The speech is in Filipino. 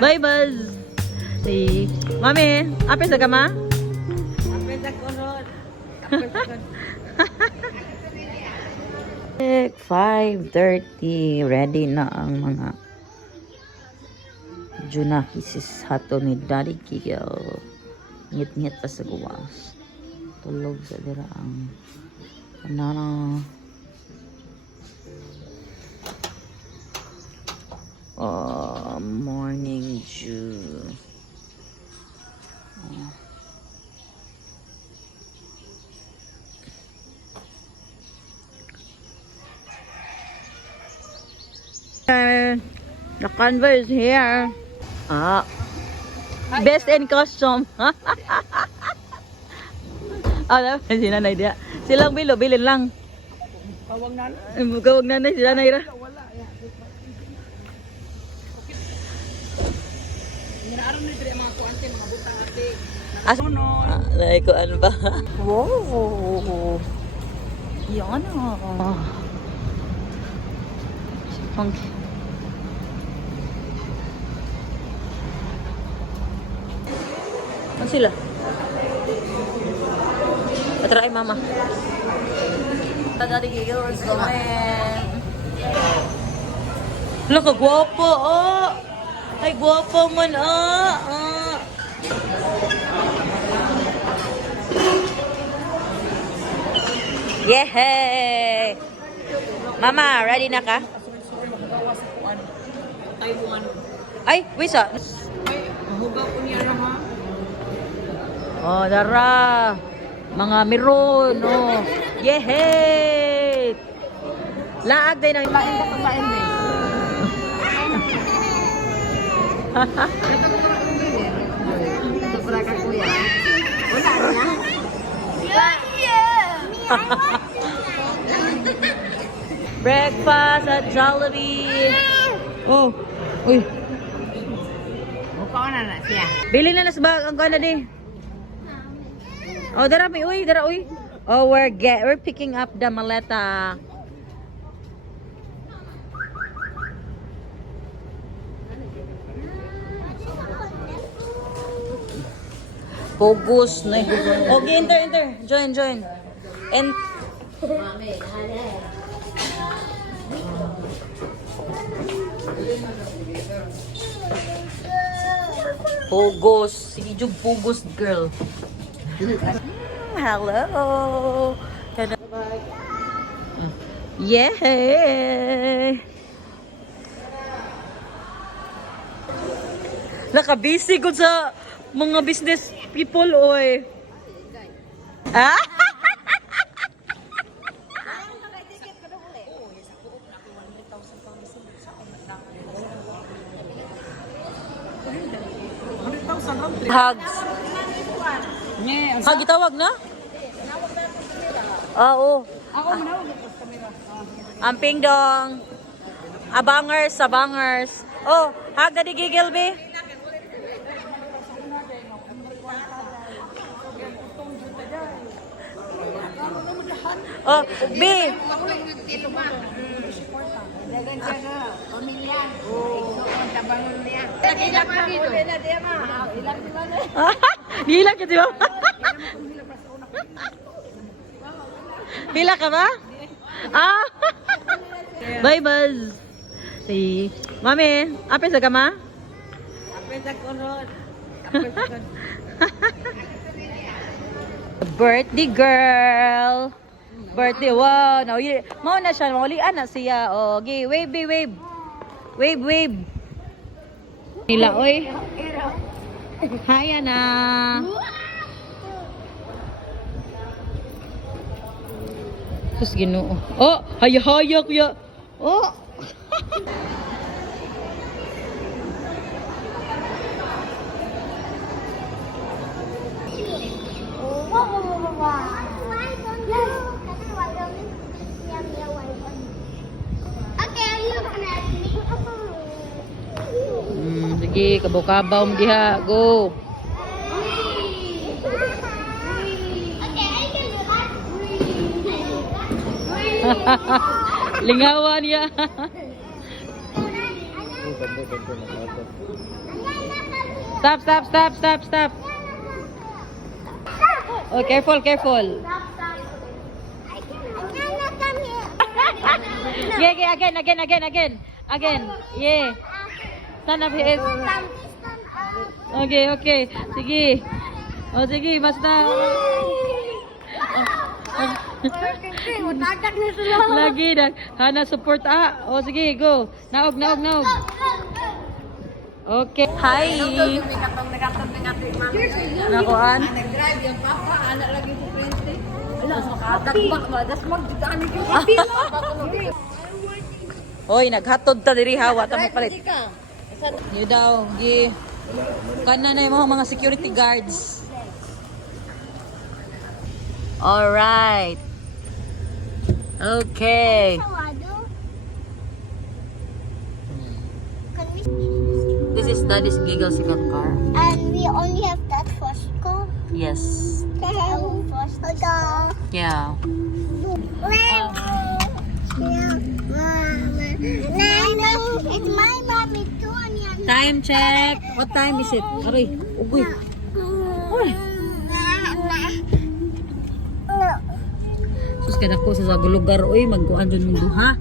Bye, Buzz. Si Mami, apis na ka ma? Apis na kurot. Apis na kurot. 5:30. Ready na ang mga Junakisis hato ni Daddy Kigel. Ngit-ngit pa sa gawas. Tulog sa dira ang banana. Morning dew. The Converse here. Best in costume. Dapat si nanay dia. Silang bilin lang. Kawag na. Kawag nanay, si nanay ra. Niraron ni dire mga kuantin, mabutang ate. Like ko ano ba? Wow. Yan funky. Ano sila? Patry mama. Daddy Giggles naman. Look, gwapo oh. Ay, gwapo man ah. Yehey! Mama, ready na ka? Taiwan. Ay, wisa. Ay, mahugaw ko niya na ha. Oh, dara. Mga meron, oh. Yehey! Laag day ng Lain ka paglain din. Ito pala ka kuya. Wala na. Breakfast at Jollibee. Oh, uy. Mukha na na siya. Bili na nas bag ang kana di. Oh, dara mi uy, dara uy. Oh, we're picking up the maleta. Focus na. Okay, enter. Join. And Pugos. Sige, jug pugos, girl. Hello. Yay! Nakabisi ko sa mga business people, oy. Ah? Hugs. Hug itawag na? Oo. Ako manawag ko sa kamera. Amping dong. Abangers. Oh, hug Daddy Giggle, be. Oh, be. Dagan siya na. Pamilya. Tabangon niya. Ilang pa dito. Ilang pa na. Gila ka, di ba? Pila ka ba? Ah! Bye, Buzz. Si Mami, apis na ka ma? Apis na kurot. Apis na kurot. Birthday girl. Birthday, wow. Mau na siya, maulian na siya. Oh, okay, wave. Wave. Nila, oy. Hi, Ana. Terus Ginoo. Oh, haya kuya. Oh. Sige, kabaw-kabaw mo diha. Go. Lingawan ya. Stop, stop, stop, stop, stop. Oh, careful, careful. Yeah, yeah, again. Yeah. Stand up here. Okay. Sige. Oh, sige, basta. Lagi na. Hana, support Oh, sige, go. Naog. Okay. Hi. Nakuan. Nag-drive yung papa, anak lagi po 20. Wala, makadagmak, madas magdaan yung Hoy, naghatod ta diri ha, wa ta magpalit. Yo daw, gi. Kana na yung mga security guards. All right. Okay. This is Daddy's Giggle second car. And we only have that first car. Yes. First car. Yeah. It's my mommy too. Time check. What time is it? Aray, ugoy. Sus kada ko sa lugar oy magkuan dun mong duha.